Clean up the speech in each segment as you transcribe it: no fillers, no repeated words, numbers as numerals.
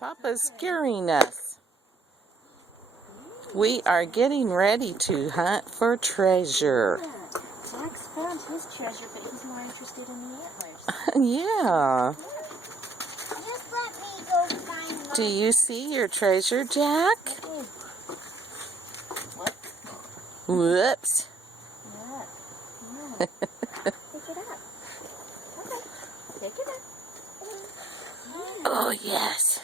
Papa's scaring us. We are getting ready to hunt for treasure. Jack's found his treasure, but he's more interested in the antlers. Yeah. Just let me go find one. Do you see your treasure, Jack? What? Whoops. Yeah. Pick it up. Okay. Pick it up. Oh, yes.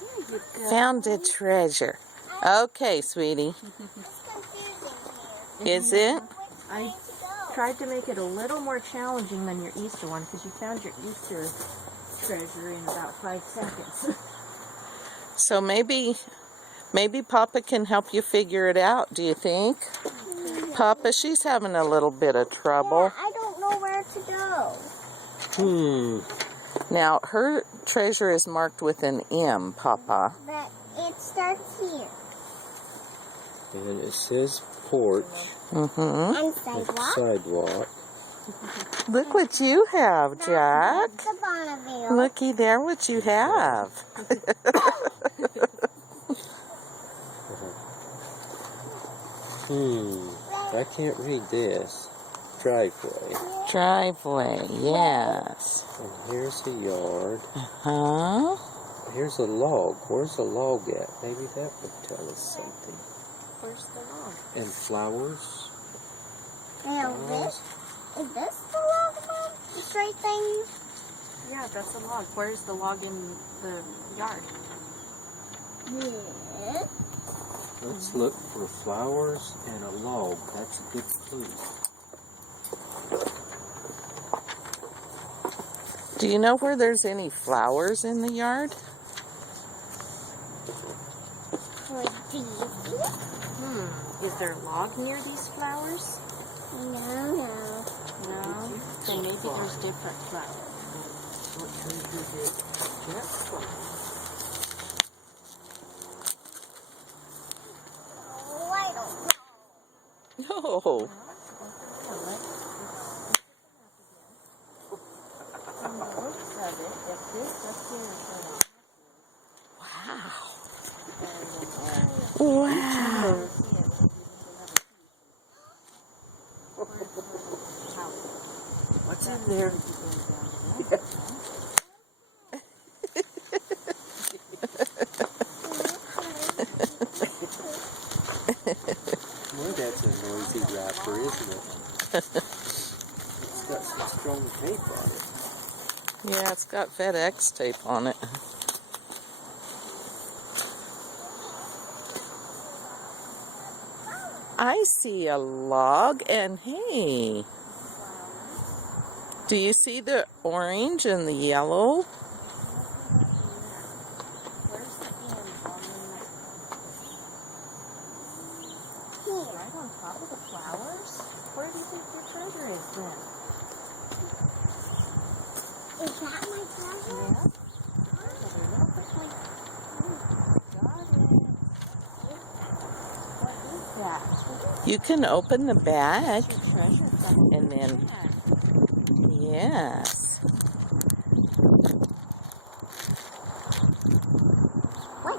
There you go. Found a treasure. Okay, sweetie. It's confusing here. Is it? I tried to make it a little more challenging than your Easter one because you found your Easter treasure in about 5 seconds. So maybe Papa can help you figure it out, do you think? Papa, she's having a little bit of trouble. Yeah, I don't know where to go. Now, her treasure is marked with an M, Papa. But it starts here. And it says porch Mm-hmm. And with sidewalk. sidewalk. Look what you have, Jack. That's the Bonneville. Looky there what you have. I can't read this. Driveway. Driveway, yes. And here's the yard. Huh? Here's a log. Where's the log at? Maybe that would tell us something. Where's the log? And flowers. Now this, is this the log, Mom? The straight thing? Yeah, that's a log. Where's the log in the yard? Yes. Let's look for flowers and a log. That's a good clue. Do you know where there's any flowers in the yard? Like these. Is there a log near these flowers? No. No. Then maybe there's different flowers. What treasure did Jack find? Oh, I don't know. No. Wow. What's in there? Boy, that's a noisy wrapper, isn't it? It's got some strong tape on it. Yeah, it's got FedEx tape on it. I see a log, and hey, do you see the orange and the yellow? Where's the end on the map? Here. Right on top of the flowers? Where do you think your treasure is then? Is that my treasure? Yeah. Got it. What is that? You can open the bag, Your treasure from and then, Jack. yes. What?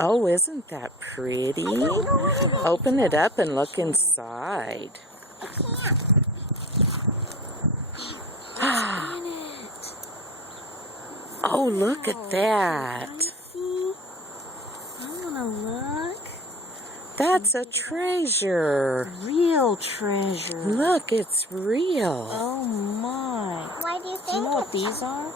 Oh, isn't that pretty? Open it up and look inside. I can't. In it. Oh, look at that. See? I wanna look. That's a treasure. Real treasure. Look, it's real. Oh my. Why do you Do think you know what it's these are?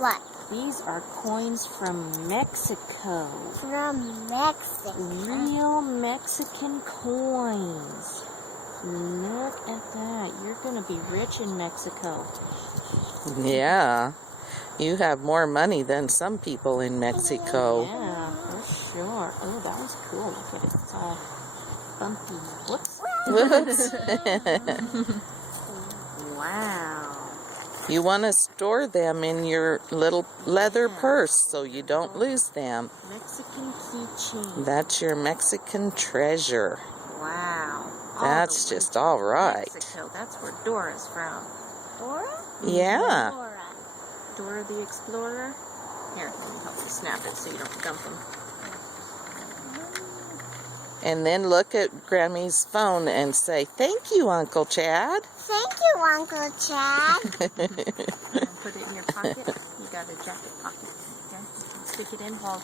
What? These are coins from Mexico. From Mexico. Real Mexican coins. Look at that. You're going to be rich in Mexico. Yeah. You have more money than some people in Mexico. Yeah, for sure. Oh, that was cool. Look at it. It's all bumpy. Whoops. Whoops. Wow. You want to store them in your little leather purse so you don't lose them. Mexican keychain. That's your Mexican treasure. Wow. All That's the way just from all right. Mexico. That's where Dora's from. Dora? Yeah. Dora. Dora the Explorer. Here, let me help you snap it so you don't dump them. And then look at Grammy's phone and say, "Thank you, Uncle Chad." Thank you, Uncle Chad. And put it in your pocket. You got a jacket pocket. Here, stick it in while